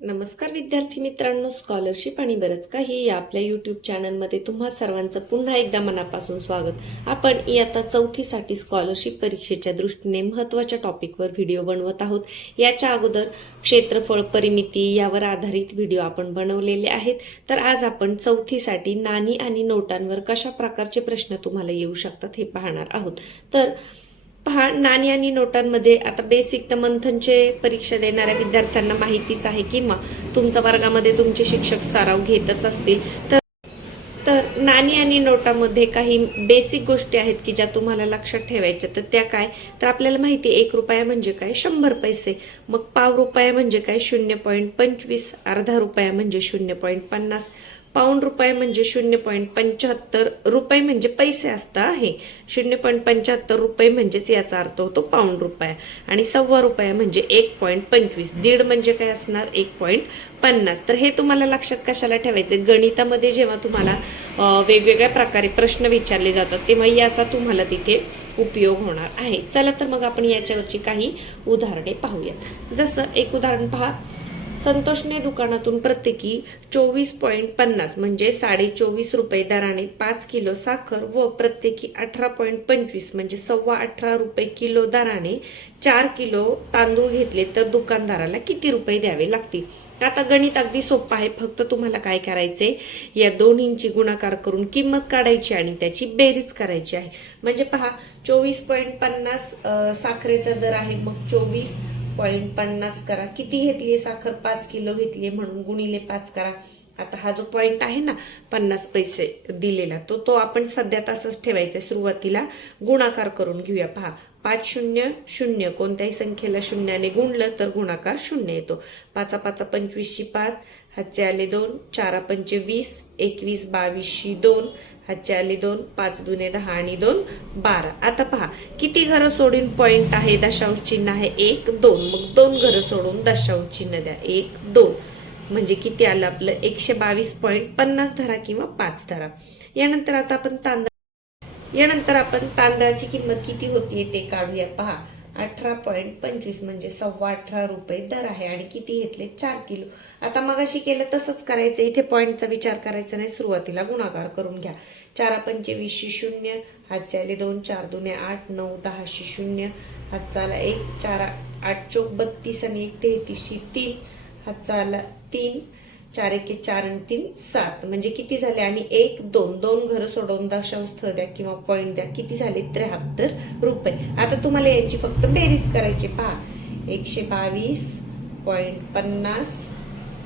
नमस्कार विद्यार्थी मित्रांनो, स्कॉलरशिप आणि बरंच काही या आपल्या यूट्यूब चॅनलमध्ये तुम्हा सर्वांचं पुन्हा एकदा मनापासून स्वागत. आपण इयत्ता चौथीसाठी स्कॉलरशिप परीक्षेच्या दृष्टीने महत्त्वाच्या टॉपिकवर व्हिडिओ बनवत आहोत. याच्या अगोदर क्षेत्रफळ, परिमिती यावर आधारित व्हिडिओ आपण बनवलेले आहेत. तर आज आपण चौथीसाठी नाणी आणि नोटांवर कशा प्रकारचे प्रश्न तुम्हाला येऊ शकतात हे पाहणार आहोत. तर पहा, नाणी आणि नोटांमध्ये आता बेसिक तर मंथनचे परीक्षा देणाऱ्या विद्यार्थ्यांना माहितीच आहे किंवा तुमच्या वर्गामध्ये तुमचे शिक्षक सराव घेतच असतील. तर नाणी आणि नोटामध्ये काही बेसिक गोष्टी आहेत की ज्या तुम्हाला लक्षात ठेवायच्या. तर त्या काय, तर आपल्याला माहिती आहे 1 रुपया म्हणजे काय 100 पैसे, मग पाव रुपया म्हणजे काय 0.25, अर्धा रुपया म्हणजे 0.50, पाऊंड रुपये म्हणजे 0.75, रुपये म्हणजे पैसे असता आहे 0.75 रुपये म्हणजेच याचा अर्थ होतो पाऊंड रुपया, आणि सव्वा रुपया म्हणजे 1.25, दीड म्हणजे काय असणार 1.50. तर हे तुम्हाला लक्षात कशाला ठेवायचे, गणितामध्ये जेव्हा तुम्हाला वेगवेगळ्या प्रकारे प्रश्न विचारले जातात तेव्हा याचा तुम्हाला तिथे उपयोग होणार आहे. चला तर मग आपण याच्यावरची काही उदाहरणे पाहूयात. जसं एक उदाहरण पहा, संतोषने दुकानातून प्रत्येकी 24.50 म्हणजे 24.5 रुपये दराने 5 किलो साखर व प्रत्येकी 18.25 म्हणजे 18.25 रुपये किलो दराने 4 किलो तांदूळ घेतले तर दुकानदाराला किती रुपये द्यावे लागतील. आता गणित अगदी सोपं आहे. फक्त तुम्हाला काय करायचे, या दोन्हींची गुणाकार करून किंमत काढायची आणि त्याची बेरीज करायची आहे. म्हणजे पहा, 24.50 साखरेचा दर आहे, मग 24.50 करा, किती घेतली साखर 5 किलो घेतली म्हणून गुणिले 5 करा. आता हा जो पॉइंट आहे ना 50 पैसे दिलेला, तो आपण सध्या तसंच ठेवायचा. सुरुवातीला गुणाकार करून घेऊया. पहा, 5 शून्य शून्य, कोणत्याही संख्येला शून्याने गुणलं तर गुणाकार शून्य येतो. 5 5 25 5, हातचे आले 2, 4 पंचे 20, 21 22 2, हातचे आले 2, 5 दुने 10 आणि 2 12. आता पहा, किती घरं सोडून पॉइंट आहे, दशांश चिन्ह आहे 1 2, मग 2 घरं सोडून दशांश चिन्ह द्या 1 2, म्हणजे किती आलं आपलं 122.50 धरा किंवा 5 धरा. यानंतर आपण तांदळाची किंमत किती होतीये ते काढूया. पहा, 18.25 म्हणजे 18.25 रुपये दर आहे आणि किती घेतले 4 किलो. आता मगाशी केलं तसंच करायचं, इथे पॉईंटचा विचार करायचा नाही, सुरुवातीला गुणाकार करून घ्या. 4 पंचे 20 0, हातचे आले 2, 4 दुने 8, 9 10 0, हातचा आला 1, 4 8 चोक 32 आणि 1 33 3, हातचा आला 3, 4 1 4 आणि 3 7, म्हणजे किती झाले, आणि 1 2 2 घरं सोडवून दशांश स्थळ द्या किंवा पॉईंट द्या, किती झाले 73 रुपये. आता तुम्हाला यांची फक्त बेरीज करायची. पहा, 122.50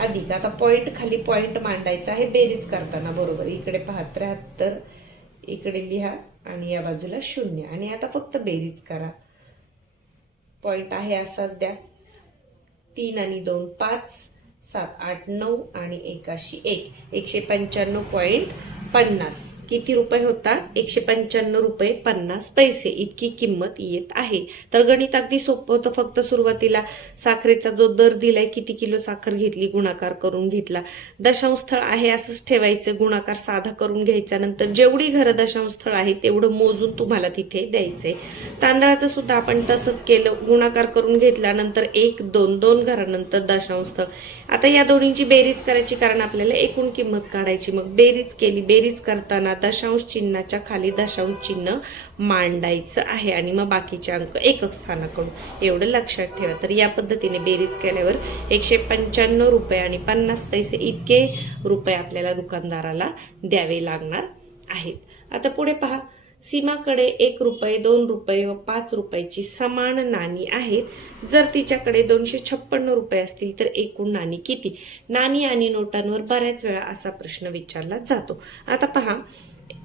अधिक, आता पॉईंट खाली पॉईंट मांडायचा आहे बेरीज करताना, बरोबर. इकडे पहा 73, इकडे लिहा आणि या बाजूला 0, आणि आता फक्त बेरीज करा. पॉईंट आहे असाच द्या. 3 आणि 2 5, 7 8 9 आणि 1 1, 195.50 किती रुपये होतात, 195 रुपये 50 पैसे इतकी किंमत येत आहे. तर गणित अगदी सोपं होतं. फक्त सुरुवातीला साखरेचा जो दर दिलाय, किती किलो साखर घेतली, गुणाकार करून घेतला. दशांश स्थळ आहे असंच ठेवायचं, गुणाकार साधा करून घ्यायचा. नंतर जेवढी घरं दशांश स्थळ आहे तेवढं मोजून तुम्हाला तिथे द्यायचंय. तांदळाचं सुद्धा आपण तसंच केलं, गुणाकार करून घेतला, नंतर 1 2 2 घरानंतर दशांश स्थळ. आता या दोन्हींची बेरीज करायची, कारण आपल्याला एकूण किंमत काढायची. मग बेरीज केली, बेरीज करताना दशांश चिन्हाच्या खाली दशांश चिन्ह मांडायचं आहे आणि मग बाकीचे अंक एकक स्थानाकडून, एवढं लक्षात ठेवा. तर या पद्धतीने बेरीज केल्यावर 195 रुपये आणि 50 पैसे इतके रुपये आपल्याला दुकानदाराला द्यावे लागणार आहेत. आता पुढे पहा, सीमाकडे 1 रुपये 2 रुपये व 5 रुपयाची समान नाणी आहेत. जर तिच्याकडे 256 रुपये असतील तर एकूण नाणी किती. नाणी आणि नोटांवर बऱ्याच वेळा असा प्रश्न विचारला जातो. आता पहा,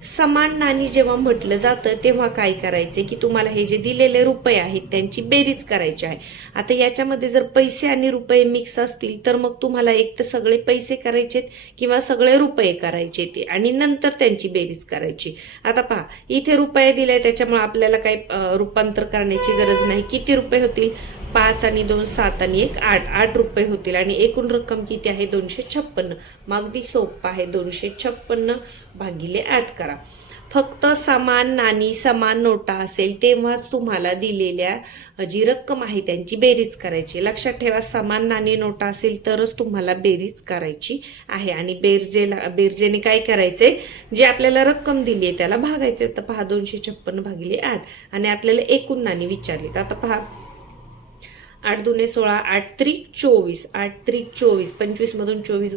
समान नाणी जेव्हा म्हटलं जातं तेव्हा काय करायचे की तुम्हाला हे जे दिलेले रुपये आहेत त्यांची बेरीज करायची आहे. आता याच्यामध्ये जर पैसे आणि रुपये मिक्स असतील तर मग तुम्हाला एक तर सगळे पैसे करायचेत किंवा सगळे रुपये करायचे ते, आणि नंतर त्यांची बेरीज करायची. आता पहा, इथे रुपये दिले त्याच्यामुळे आपल्याला काही रूपांतर करण्याची गरज नाही. किती रुपये होतील, 5 आणि 2 7 आणि 1 8, 8 रुपये होतील आणि एकूण रक्कम किती आहे 256. मग अगदी सोपं आहे, 256 भागिले 8 करा. फक्त समान नाणी समान नोटा असेल तेव्हाच तुम्हाला दिलेल्या जी रक्कम आहे त्यांची बेरीज करायची. लक्षात ठेवा, समान नाणी नोटा असेल तरच तुम्हाला बेरीज करायची आहे. आणि बेरजेने काय करायचंय, जे आपल्याला रक्कम दिली आहे त्याला भागायचंय. तर पहा 256 भागिले 8 आणि आपल्याला एकूण नाणी विचारली. तर आता पहा 8 दुने 16, 8 त्रिक 24, 8 त्रिक 24, 25 मधून 24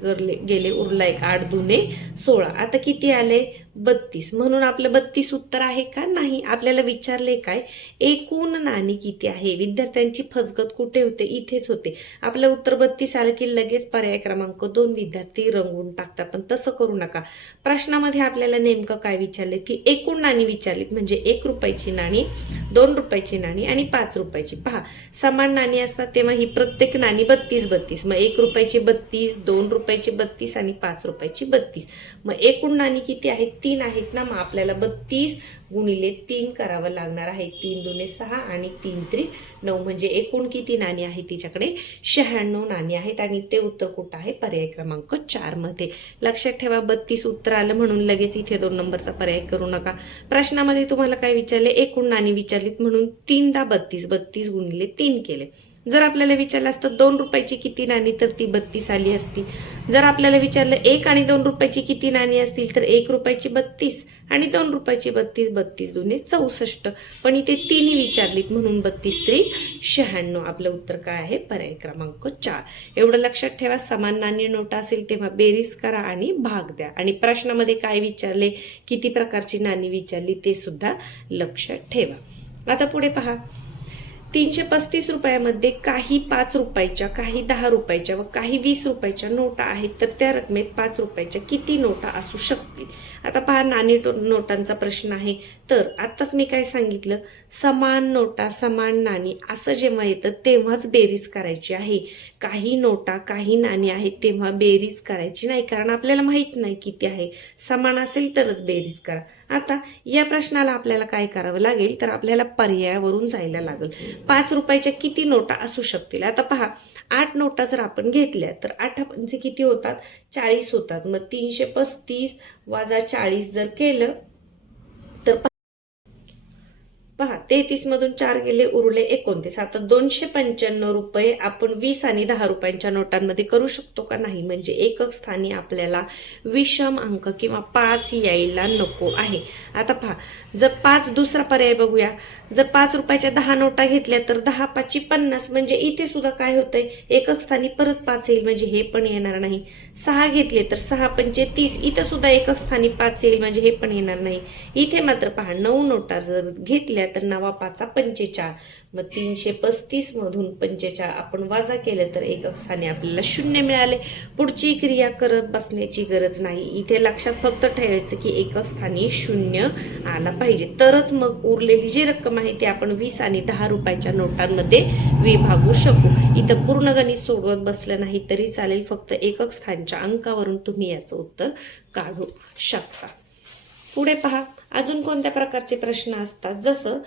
गेले, उरला एक 8 दुने 16. आता किती आले 32. म्हणून आपलं 32 उत्तर आहे का नाही. आपल्याला विचारले काय, एकूण नाणी किती आहे. विद्यार्थ्यांची फसगत कुठे होते, इथेच होते. आपलं उत्तर 32 आलं की लगेच पर्याय क्रमांक 2 विद्यार्थी रंगवून टाकतात. पण तसं करू नका. प्रश्नामध्ये आपल्याला नेमकं काय विचारले की एकूण नाणी विचारलीत, म्हणजे 1 रुपयाची नाणी, 2 रुपयाची नाणी आणि 5 रुपयाची. पहा समान नाणी असतात तेव्हा ही प्रत्येक नाणी 32. मग 1 रुपयाची 32, 2 रुपयाची 32 आणि 5 रुपयाची 32. मग एकूण नाणी किती आहेत, 3 आहेत ना. मग आपल्याला 32 गुणिले 3 करावं लागणार आहे. 3 दुने 6 आणि 3 त्रिक 9, म्हणजे एकूण किती नाणी आहे तिच्याकडे 96 नाणी आहेत. आणि ते उत्तर कुठं आहे, पर्याय क्रमांक 4 मध्ये. लक्षात ठेवा 32 उत्तर आलं म्हणून लगेच इथे 2 नंबरचा पर्याय करू नका. प्रश्नामध्ये तुम्हाला काय विचारले, एकूण नाणी विचारलीत म्हणून 3 दा 32, 32 गुणिले 3 केले. जर आपल्याला विचारलं असतं 2 रुपयाची किती नाणी, तर ती 32 आली असती. जर आपल्याला विचारलं 1 आणि 2 रुपयाची किती नाणी असतील, तर 1 रुपयाची 32 आणि 2 रुपयाची 32, 32 दुने 64. पण इथे 3 विचारलीत म्हणून 32 त्रिक 96. आपलं उत्तर काय आहे, पर्याय क्रमांक 4. एवढं लक्षात ठेवा. समान नाणी नोटा असेल तेव्हा बेरीज करा आणि भाग द्या. आणि प्रश्नामध्ये काय विचारले, किती प्रकारची नाणी विचारली ते सुद्धा लक्षात ठेवा. आता पुढे पहा, 335 रुपयामध्ये काही 5 रुपयाच्या, काही 10 रुपयाच्या व काही 20 रुपयाच्या नोटा आहेत. तर त्या रकमेत 5 रुपयाच्या किती नोटा असू शकतील. आता पहा नाणी नोटांचा प्रश्न आहे. तर आत्ताच मी काय सांगितलं, समान नोटा समान नाणी असं जेव्हा येतं तेव्हाच बेरीज करायची आहे. काही नोटा काही नाणी आहेत तेव्हा बेरीज करायची नाही, कारण आपल्याला माहित नाही किती आहे. समान असेल तरच बेरीज करा. आता या प्रश्नाला आपल्याला काय करावं लागेल, तर आपल्याला पर्यायावरून जायला लागेल. 5 रुपयाच्या किती नोटा असू शकतील. आता पहा 8 नोटा जर आपण घेतल्या तर 8 म्हणजे किती होतात, 40 होतात. मग 335 वजा 40 जर केलं तर पहा 33 मधून 4 गेले, उरले 29. आता 295 रुपये आपण 20 आणि 10 रुपयांच्या नोटांमध्ये करू शकतो का नाही. म्हणजे एकक स्थानी आपल्याला विषम अंक किंवा 5 यायला नको आहे. आता पहा जर 5, दुसरा पर्याय बघूया. जर 5 रुपयाच्या 10 नोटा घेतल्या तर 10 5 50, म्हणजे इथे सुद्धा काय होतंय, एकक स्थानी परत 5 येईल, म्हणजे हे पण येणार नाही. 6 घेतले तर 6 पंचे 30, इथं सुद्धा एकक स्थानी 5 येईल, म्हणजे हे पण येणार नाही. इथे मात्र पहा 9 नोटा जर घेतल्या तर 9 5 45. मग 335 मधून 45 आपण वजा केलं तर एकक स्थानी आपल्याला 0 मिळाले. पुढची क्रिया करत बसण्याची गरज नाही. इथे लक्षात फक्त ठेवायचं की एकक स्थानी 0 आला पाहिजे, तरच मग उरलेली जी रक्कम आहे ती आपण 20 आणि 10 रुपयाच्या नोटांमध्ये विभागू शकू. इथं पूर्ण गणित सोडवत बसलं नाही तरी चालेल, फक्त एकक स्थानच्या अंकावरून तुम्ही याचं उत्तर काढू शकता. पुढे पहा अजून कोणत्या प्रकारचे प्रश्न असतात. जसं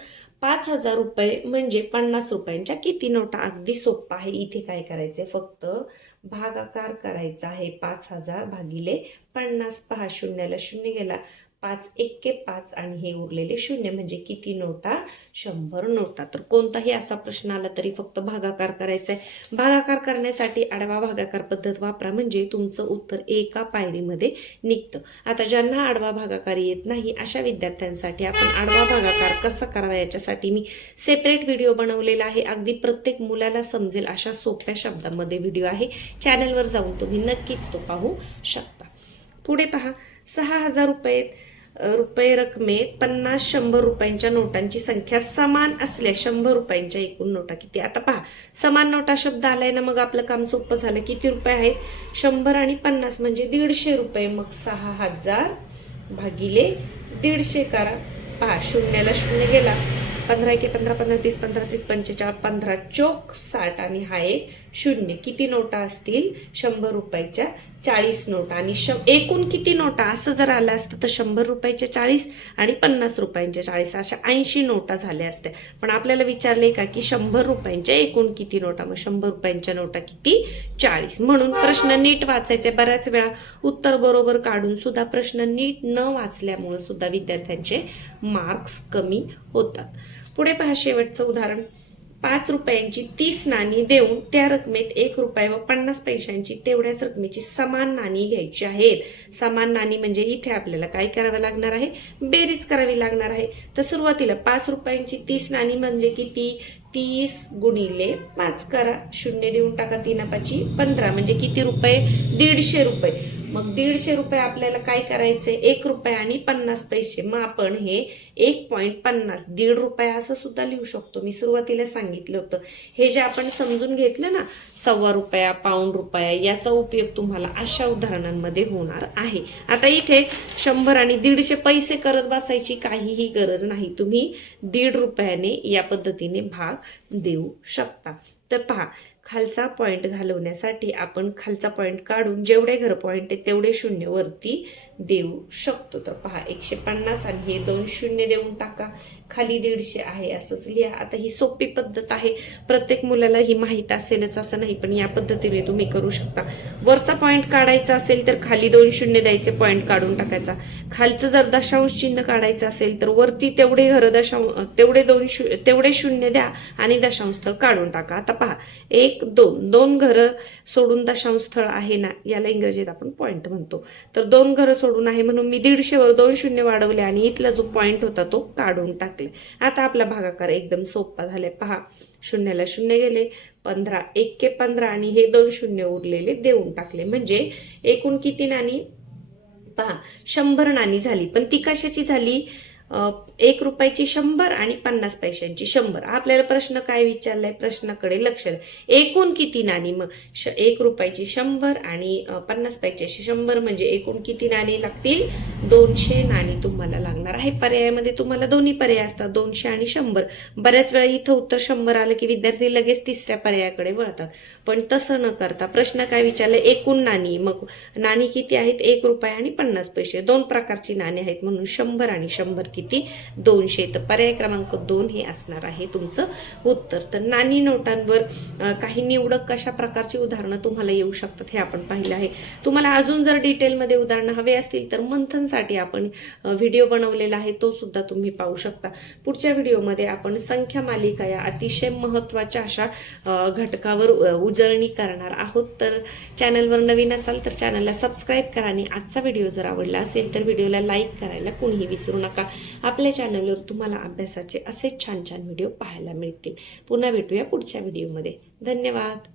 5000 रुपये म्हणजे 50 रुपयांच्या किती नोटा. अगदी सोपं आहे. इथे काय करायचंय, फक्त भागाकार करायचा आहे. 5000 भागिले 50. पहा शून्याला 0 गेला, 5 1 5 आणि हे उरलेले 0, म्हणजे किती नोटा, 100 नोटा. तर कोणताही असा प्रश्न आला तरी फक्त भागाकार करायचा आहे. भागाकार करण्यासाठी आडवा भागाकार पद्धत वापरा, म्हणजे तुमचं उत्तर एका पायरीमध्ये निघतं. आता ज्यांना आडवा भागाकार येत नाही अशा विद्यार्थ्यांसाठी आपण आडवा भागाकार कसा करावा याच्यासाठी मी सेपरेट व्हिडिओ बनवलेला आहे. अगदी प्रत्येक मुलाला समजेल अशा सोप्या शब्दामध्ये व्हिडिओ आहे. चॅनलवर जाऊन तुम्ही नक्कीच तो पाहू शकता. पुढे पहा 6000 रुपये रकमेत 50-100 रुपयांच्या नोटांची संख्या समान असल्या 100 रुपयांच्या एकूण नोटा किती. आता पहा समान नोटा शब्द आलाय ना, मग आपलं काम सोपं झालं. किती रुपये आहेत, 100 आणि 50 म्हणजे 150 रुपये. मग 6000 भागिले 150 करा. पहा शून्याला 0 गेला, 15 1 15 15 30 15 30 45 15 चोक 60 आणि हा एक 0. किती नोटा असतील 100 रुपयाच्या 40 नोटा आणि एकूण किती नोटा असं जर आलं असतं तर 100 रुपयाच्या 40 आणि 50 रुपयांच्या 40 अशा 80 नोटा झाल्या असत्या. पण आपल्याला विचारले का की 100 रुपयांच्या एकूण किती नोटा, मग 100 रुपयांच्या नोटा किती 40. म्हणून प्रश्न नीट वाचायचे. बऱ्याच वेळा उत्तर बरोबर काढून सुद्धा प्रश्न नीट न वाचल्यामुळे सुद्धा विद्यार्थ्यांचे मार्क्स कमी होतात. पुढे पहा शेवटचं उदाहरण. 5 रुपयांची 30 नाणी देऊन त्या रकमेत 1 रुपये व 50 पैशांची तेवढ्याच रकमेची समान नाणी घ्यायची आहेत. समान नाणी म्हणजे इथे आपल्याला काय करावं लागणार आहे, बेरीज करावी लागणार आहे. तर सुरुवातीला 5 रुपयांची 30 नाणी म्हणजे किती, 30 गुणिले 5 करा, शून्य देऊन टाका, 3 15 म्हणजे किती रुपये, 150 रुपये. मग 150 रुपये आपल्याला काय करायचे, 1 रुपये आणि 50 पैसे. मग आपण हे 1.50 1.5 रुपये असं सुद्धा लिहू शकतो. मी सुरुवातीला सांगितलं होतं हे जे आपण समजून घेतलं ना, सव्वा रुपया, पाऊण रुपया, याचा उपयोग तुम्हाला अशा उदाहरणांमध्ये होणार आहे. आता इथे 100 आणि 150 पैसे करत बसायची काहीही गरज नाही. तुम्ही 1.5 रुपयाने या पद्धतीने भाग देऊ शकता. तर पहा, खालचा पॉइंट घालवण्यासाठी आपण खालचा पॉइंट काढून जेवढे घर पॉइंट आहे तेवढे शून्य वरती देऊ शकतो. तर पहा 150 आणि हे 2 शून्य देऊन टाका, खाली 150 आहे असंच लिहा. आता ही सोपी पद्धत आहे, प्रत्येक मुलाला ही माहीत असेलच असं नाही, पण या पद्धतीने तुम्ही करू शकता. वरचा पॉइंट काढायचा असेल तर खाली 2 शून्य द्यायचे, पॉइंट काढून टाकायचा. खालचं जर दशांश चिन्ह काढायचं असेल तर वरती तेवढे घर तेवढे शून्य द्या आणि दशांश स्थळ काढून टाका. आता पहा 1 2 घरं सोडून दशांश स्थळ आहे ना, याला इंग्रजीत आपण पॉइंट म्हणतो. तर 2 घरं सोडून आहे म्हणून मी 150 वर 2 शून्य वाढवले आणि इथला जो पॉइंट होता तो काढून टाकले. आता आपला भागाकार एकदम सोपा झालाय. पहा, शून्याला शून्य गेले, 15 1 के 15 आणि हे 2 शून्य उरलेले देऊन टाकले. म्हणजे एकूण किती नाणी, पहा 100 नाणी झाली. पण ती कशाची झाली, 1 रुपयाची 100 आणि 50 पैशांची 100. आपल्याला प्रश्न काय विचारलाय, प्रश्नाकडे लक्ष द्या. एकूण किती नाणी, मग 1 रुपयाची 100 आणि 50 पैशाची 100 म्हणजे एकूण किती नाणी लागतील, 200 नाणी तुम्हाला लागणार आहे. पर्यायामध्ये तुम्हाला दोन्ही पर्याय असतात, 200 आणि 100. बऱ्याच वेळा इथं उत्तर 100 आलं की विद्यार्थी लगेच तिसऱ्या पर्यायाकडे वळतात, पण तसं न करता प्रश्न काय विचारले, एकूण नाणी. मग नाणी किती आहेत, 1 रुपया आणि 50 पैसे. 2 प्रकारची नाणी आहेत म्हणून 100 आणि 100 किती, 200. तर पर्याय क्रमांक 2 हे असणार आहे तुमचं उत्तर. तर नाणी नोटांवर काही निवडक कशा प्रकारची उदाहरणं तुम्हाला येऊ शकतात हे आपण पाहिलं आहे. तुम्हाला अजून जर डिटेलमध्ये उदाहरणं हवे असतील तर मंथनसाठी आपण व्हिडिओ बनवलेला आहे, तो सुद्धा तुम्ही पाहू शकता. पुढच्या व्हिडिओमध्ये आपण संख्या मालिका या अतिशय महत्त्वाच्या अशा घटकावर उजळणी करणार आहोत. तर चॅनलवर नवीन असाल तर चॅनलला सबस्क्राईब करा आणि आजचा व्हिडिओ जर आवडला असेल तर व्हिडिओला लाईक करायला कुणीही विसरू नका. आपल्या चॅनलवर तुम्हाला अभ्यासाचे असे छान छान व्हिडिओ पाहायला मिळतील. पुन्हा भेटूया पुढच्या व्हिडिओमध्ये. धन्यवाद.